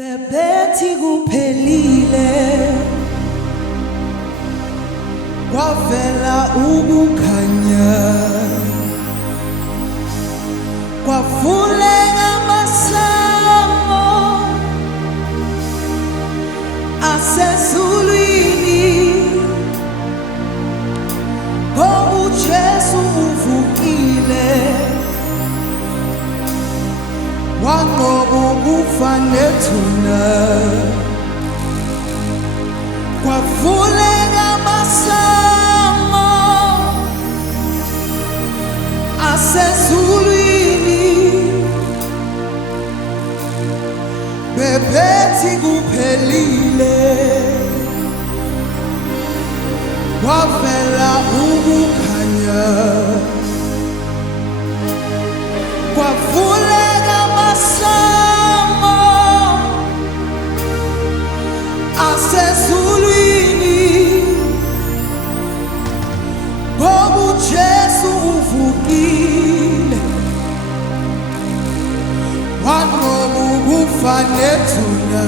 Bebethi kuphelile kwavela ukukhanya kwavuleka amasango asezulwini ngoba uJesu uvukile wanqoba ukufa nethuna kwavuleka amasango asezulwini bebethi kuphelile kwavela ukukhanya kwavuleka amasango asezulwini ngoba uJesu uvukile wanqoba ukufa nethuna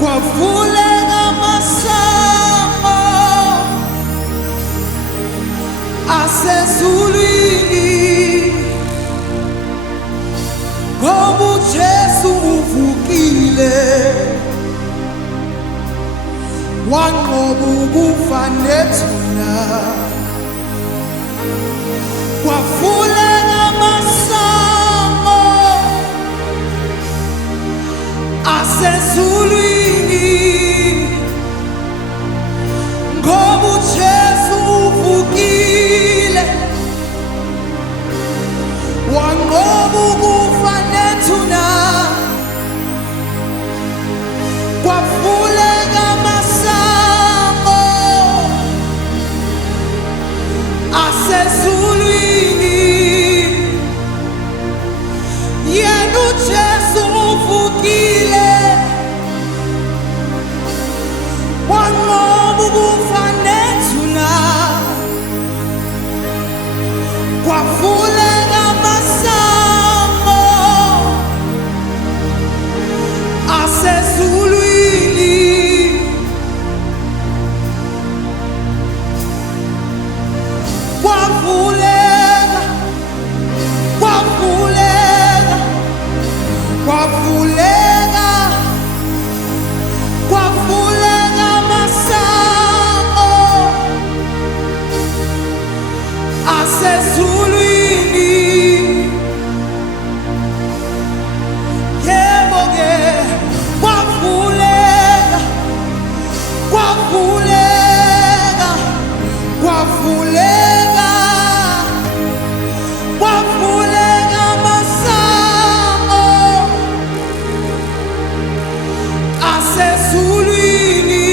kwavuleka amasango asezulwini ngoba uJesu uvukile wanqoba ukufa nethuna kwavuleka amasango asezulwini ngoba uJesu uvukile wanqoba ukufa nethuna kwavuleka amasango asezulwini yena uJesu uvukile wanqoba ukufa nethuna kwavuleka amasango asezulwini kwavuleka kwavuleka kwavuleka kwavuleka amasango asezulwini yebo-ke kwavuleka kwavuleka kwavuleka kwavuleka amasango asezulwini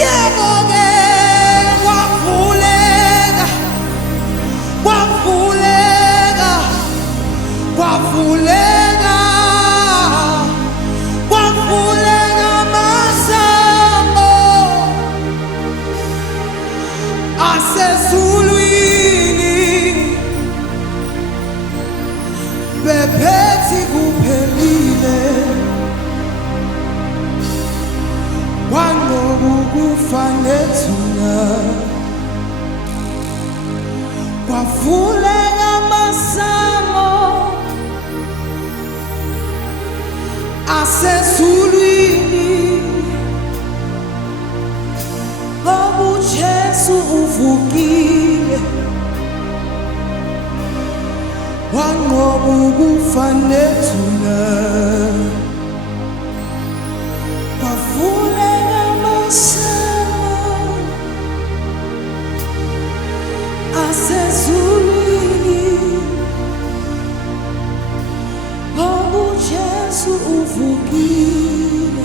yebo-ke kwavuleka kwavuleka kwavuleka kwavuleka amasango asezulwini bebethi kuphelile wanqoba ukufa nethuna kwavuleka amasango asezulwini ngoba uJesu uvukile wanqoba ukufa nethuna kwavuleka amasango asezulwini ngoba uJesu uvukile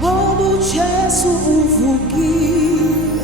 ngoba uJesu uvukile